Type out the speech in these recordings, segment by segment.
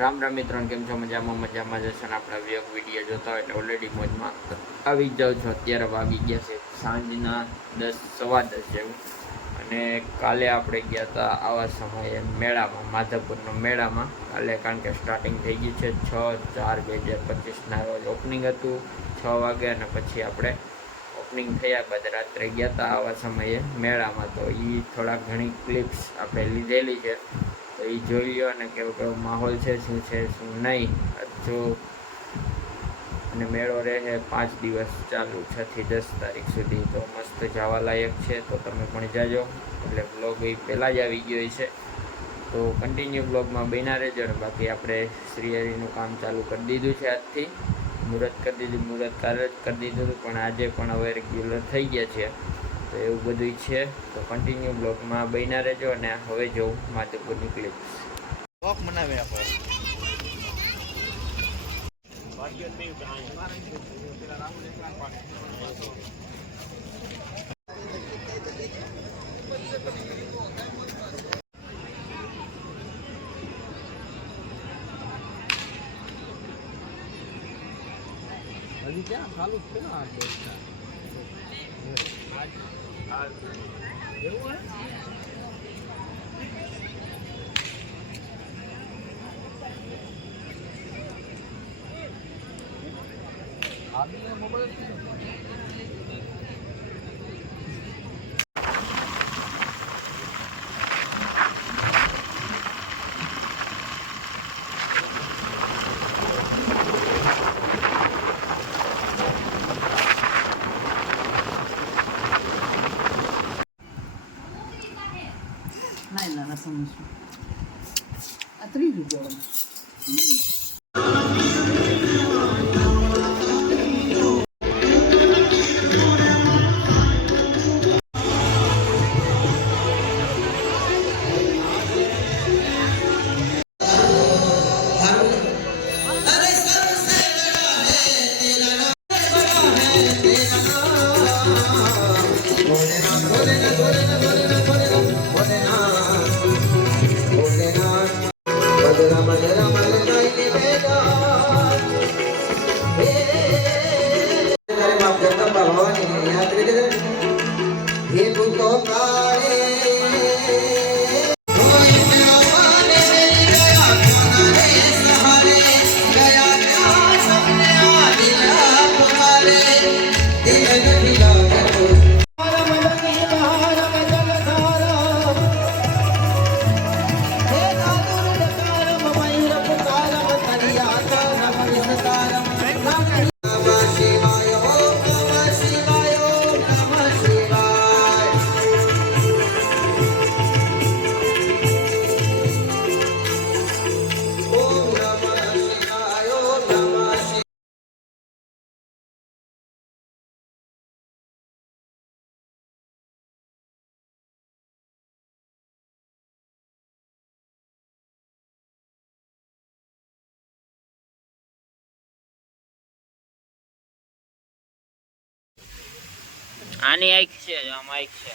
રામ રામ મિત્રોને કેમ છો? મજામાં જશે ને આપણા વેબ વિડીયો જોતા હોય એટલે ઓલરેડી મોજમાં આવી જાઉં છું. અત્યારે વાગી ગયા છે સાંજના 10 સવા 10 જેવું. અને કાલે આપણે ગયા હતા આવા સમયે મેળામાં, માધવપુરનો મેળામાં કાલે, કારણ કે સ્ટાર્ટિંગ થઈ ગઈ છે 6/4/2025 રોજ ઓપનિંગ હતું 6 વાગે. અને પછી આપણે ઓપનિંગ થયા બાદ રાત્રે ગયા હતા આવા સમયે મેળામાં. તો એ થોડાક ઘણી ક્લિપ્સ આપણે લીધેલી છે, તો એ જોઈ લો અને કેવો કેવો માહોલ છે, શું નહીં. જો અને મેળો રહે 5 દિવસ ચાલુ, 6 થી 10 તારીખ સુધી. તો મસ્ત જવા લાયક છે, તો તમે પણ જાજો. એટલે બ્લોગ એ પહેલાં જ આવી ગયો છે, તો કન્ટિન્યુ બ્લોગમાં બન્યા રહેજો. ને બાકી આપણે શ્રીહરિનું કામ ચાલુ કરી દીધું છે આજથી, મુહૂર્ત કરી દીધું, મુહૂર્ત કાલે જ કરી દીધું હતું, પણ આજે પણ હવે રેગ્યુલર થઈ ગયા છે. તો એવું બધું છે, તો કન્ટિન્યુ બ્લોગમાં બન્યા રહેજો. અને હવે જોઉં માધવપુરની ક્લિપ્સ. બ્લોગ બનાવી આપો. હજી ક્યાં ચાલુ જ છે ને આ એવું હે મોબાઈલ ના સમજશું આ 30 રૂપિયા. આની આંખ છે, આમાં આંખ છે.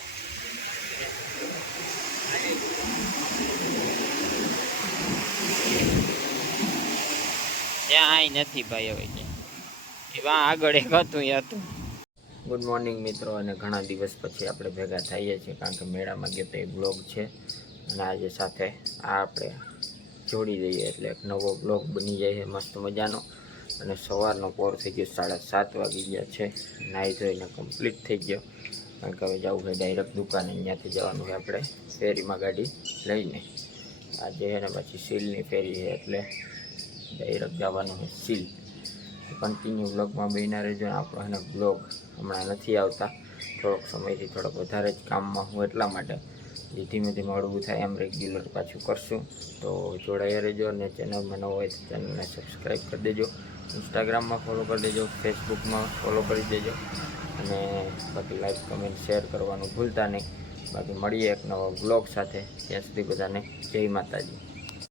ત્યાં આઈ નથી ભાઈ, હવે એવા આગળ એક હતું એ હતું. ગુડ મોર્નિંગ મિત્રો, અને ઘણા દિવસ પછી આપણે ભેગા થઈએ છીએ, કારણ કે મેળામાં ગયા તો એ બ્લોગ છે. અને આજે સાથે આ આપણે જોડી દઈએ એટલે એક નવો બ્લોગ બની જાય છે મસ્ત મજાનો. અને સવારનો પોર થઈ ગયો, 7:30 વાગી ગયા છે. નાહી ધોઈને કમ્પ્લીટ થઈ ગયો, કારણ કે હવે જવું છે ડાયરેક્ટ દુકાને. ત્યાંથી જવાનું છે આપણે ફેરીમાં ગાડી લઈને. આજે એને પછી સીલની ફેરી છે, એટલે ડાયરેક્ટ જવાનું છે સીલ. કન્ટિન્યુ બ્લોગમાં બન્યા રહેજો. આપણો એને બ્લોગ હમણાં નથી આવતા, થોડોક સમયથી થોડોક વધારે જ કામમાં હું, એટલા માટે જે ધીમે ધીમે હળવું થાય એમ રેગ્યુલર પાછું કરશું. તો જોડાયા રહેજો. અને ચેનલમાં ન હોય તો ચેનલને સબસ્ક્રાઈબ કરી દેજો, ઇન્સ્ટાગ્રામમાં ફોલો કરી દેજો, ફેસબુકમાં ફોલો કરી દેજો. અને બાકી લાઈક, કમેન્ટ, શેર કરવાનું ભૂલતા નહીં. બાકી મળીએ એક નવા બ્લોગ સાથે. ત્યાં સુધી બધાને જય માતાજી.